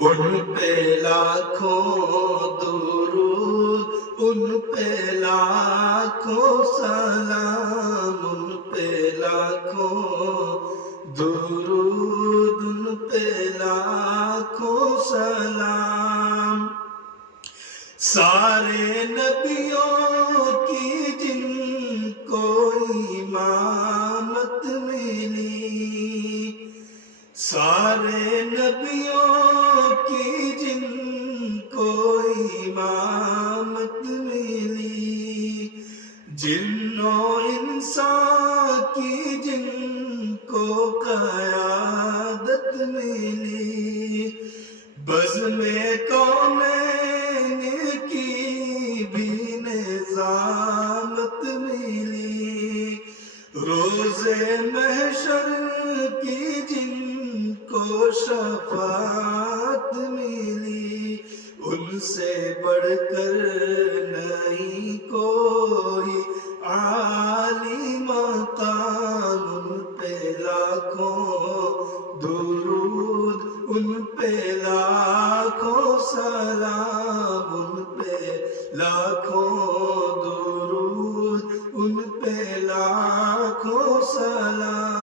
ان پہ لاکھوں درود، ان پہ لاکھوں سلام، ان پہ لاکھوں درود، ان پہ لاکھوں سلام۔ سارے نبیوں کی جن کو امامت ملی، سارے نبیوں کی جن کو امامت ملی، جن و انسان کی جن کو قیادت ملی، بزم کونین کی بھی نظامت ملی، روز محشر کی جن کو شفاعت ملی، ان سے بڑھ کر نہیں کوئی عالی مقام، ان پہ لاکھوں درود، ان پہ لاکھوں سلام، ان پہ لاکھوں